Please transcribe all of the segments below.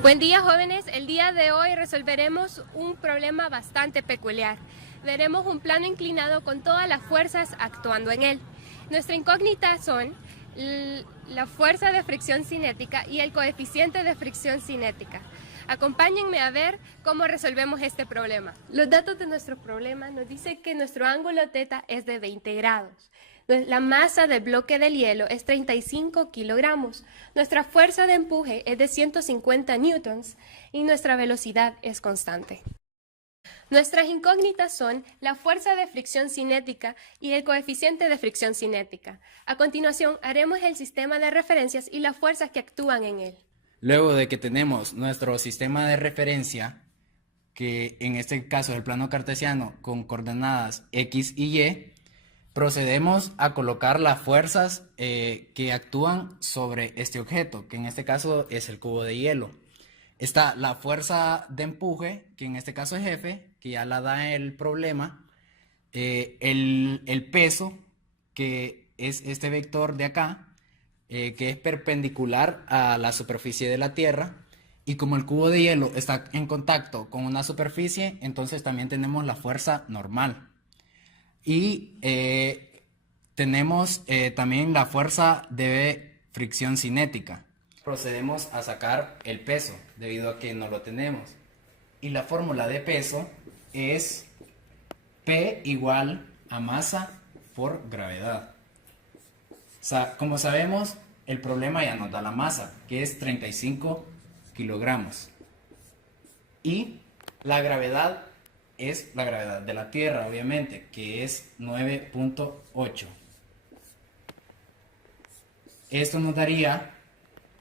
Buen día, jóvenes. El día de hoy resolveremos un problema bastante peculiar. Veremos un plano inclinado con todas las fuerzas actuando en él. Nuestra incógnita son la fuerza de fricción cinética y el coeficiente de fricción cinética. Acompáñenme a ver cómo resolvemos este problema. Los datos de nuestro problema nos dicen que nuestro ángulo θ es de 20 grados. La masa del bloque del hielo es 35 kilogramos. Nuestra fuerza de empuje es de 150 newtons y nuestra velocidad es constante. Nuestras incógnitas son la fuerza de fricción cinética y el coeficiente de fricción cinética. A continuación, haremos el sistema de referencias y las fuerzas que actúan en él. Luego de que tenemos nuestro sistema de referencia, que en este caso es el plano cartesiano con coordenadas X y Y, procedemos a colocar las fuerzas que actúan sobre este objeto, que en este caso es el cubo de hielo. Está la fuerza de empuje, que en este caso es F, que ya la da el problema, el peso, que es este vector de acá, que es perpendicular a la superficie de la Tierra, y como el cubo de hielo está en contacto con una superficie, entonces también tenemos la fuerza normal. Y tenemos también la fuerza de fricción cinética. Procedemos a sacar el peso, debido a que no lo tenemos. Y la fórmula de peso es P igual a masa por gravedad. Como sabemos, el problema ya nos da la masa, que es 35 kilogramos. Y la gravedad es la gravedad de la Tierra, obviamente, que es 9.8. Esto nos daría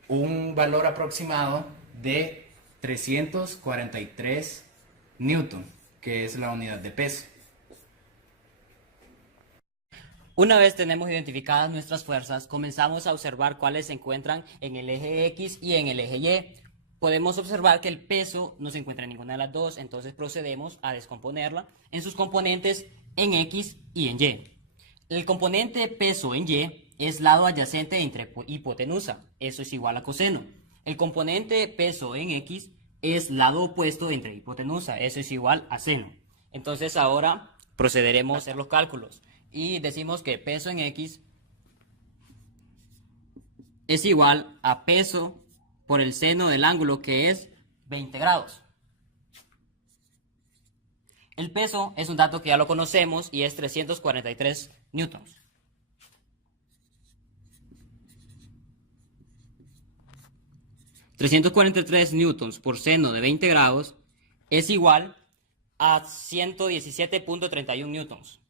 un valor aproximado de 343 newton, que es la unidad de peso. Una vez tenemos identificadas nuestras fuerzas, comenzamos a observar cuáles se encuentran en el eje X y en el eje Y. Podemos observar que el peso no se encuentra en ninguna de las dos, entonces procedemos a descomponerla en sus componentes en X y en Y. El componente peso en Y es lado adyacente entre hipotenusa, eso es igual a coseno. El componente peso en X es lado opuesto entre hipotenusa, eso es igual a seno. Entonces ahora procederemos a hacer los cálculos y decimos que peso en X es igual a peso por el seno del ángulo, que es 20 grados. El peso es un dato que ya lo conocemos y es 343 newtons. ...343 newtons por seno de 20 grados... ...es igual a 117.31 newtons.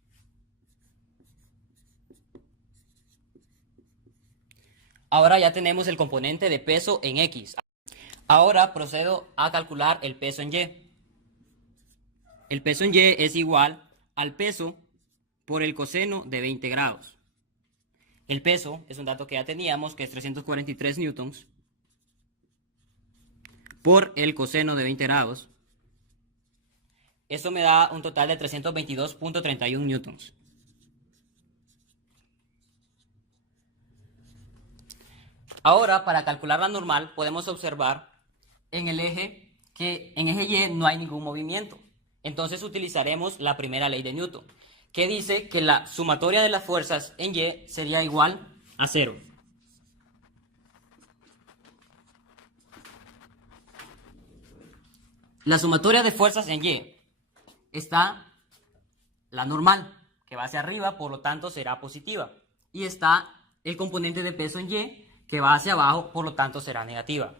Ahora ya tenemos el componente de peso en X. Ahora procedo a calcular el peso en Y. El peso en Y es igual al peso por el coseno de 20 grados. El peso es un dato que ya teníamos, que es 343 newtons, por el coseno de 20 grados. Eso me da un total de 322.31 newtons. Ahora, para calcular la normal, podemos observar en el eje que en eje Y no hay ningún movimiento. Entonces utilizaremos la primera ley de Newton, que dice que la sumatoria de las fuerzas en Y sería igual a 0. La sumatoria de fuerzas en Y está la normal, que va hacia arriba, por lo tanto será positiva. Y está el componente de peso en Y, que va hacia abajo, por lo tanto será negativa.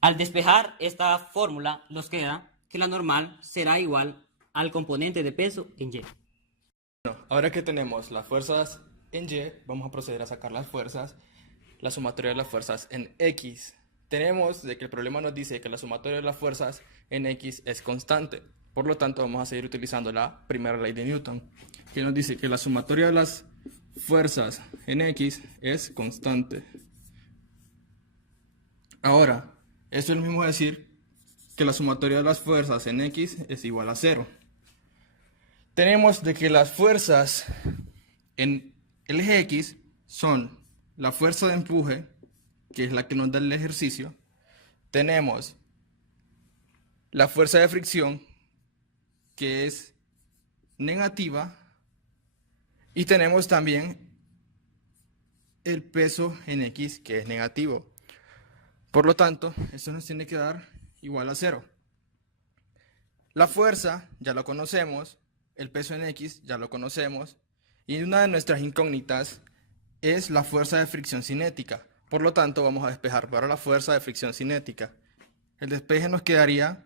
Al despejar esta fórmula, nos queda que la normal será igual al componente de peso en Y. Bueno, ahora que tenemos las fuerzas en Y, vamos a proceder a sacar las fuerzas, la sumatoria de las fuerzas en X. Tenemos de que el problema nos dice que la sumatoria de las fuerzas en X es constante. Por lo tanto, vamos a seguir utilizando la primera ley de Newton, que nos dice que la sumatoria de las fuerzas en X es constante. Ahora, esto es lo mismo decir que la sumatoria de las fuerzas en X es igual a 0. Tenemos de que las fuerzas en el eje X son la fuerza de empuje, que es la que nos da el ejercicio. Tenemos la fuerza de fricción, que es negativa. Y tenemos también el peso en X, que es negativo. Por lo tanto, esto nos tiene que dar igual a 0. La fuerza ya lo conocemos, el peso en X ya lo conocemos, y una de nuestras incógnitas es la fuerza de fricción cinética. Por lo tanto, vamos a despejar para la fuerza de fricción cinética. El despeje nos quedaría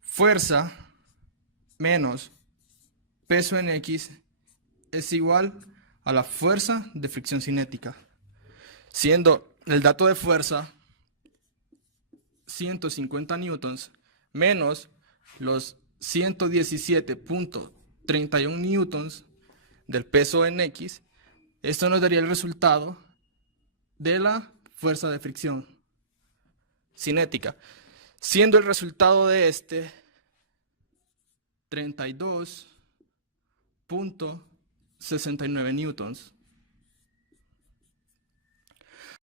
fuerza menos peso en X es igual a la fuerza de fricción cinética, siendo el dato de fuerza 150 newtons menos los 117.31 newtons del peso en X. Esto nos daría el resultado de la fuerza de fricción cinética, siendo el resultado de este 32.69 newtons.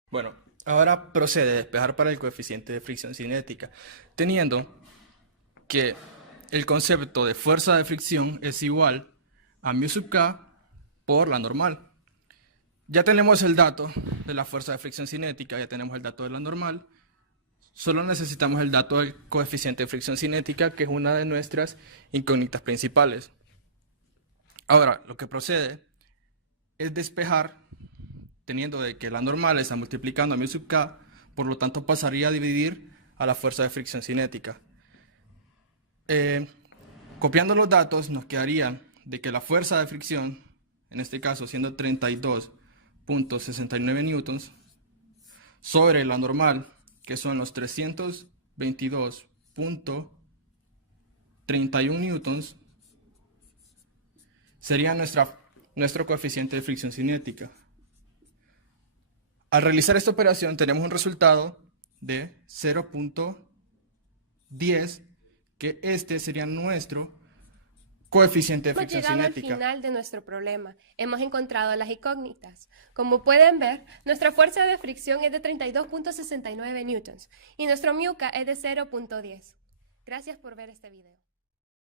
Bueno, ahora procede a despejar para el coeficiente de fricción cinética, teniendo que el concepto de fuerza de fricción es igual a mu sub k por la normal. Ya tenemos el dato de la fuerza de fricción cinética, ya tenemos el dato de la normal. Solo necesitamos el dato del coeficiente de fricción cinética, que es una de nuestras incógnitas principales. Ahora, lo que procede es despejar, teniendo de que la normal está multiplicando a mu sub k, por lo tanto pasaría a dividir a la fuerza de fricción cinética. Copiando los datos, nos quedaría de que la fuerza de fricción, en este caso siendo 32.69 newtons, sobre la normal, que son los 322.31 newtons, sería nuestro coeficiente de fricción cinética. Al realizar esta operación tenemos un resultado de 0.10, que este sería nuestro coeficiente de Hemos fricción llegado al cinética. final de nuestro problema. Hemos encontrado las incógnitas. Como pueden ver, nuestra fuerza de fricción es de 32.69 newtons y nuestro mu k es de 0.10. Gracias por ver este video.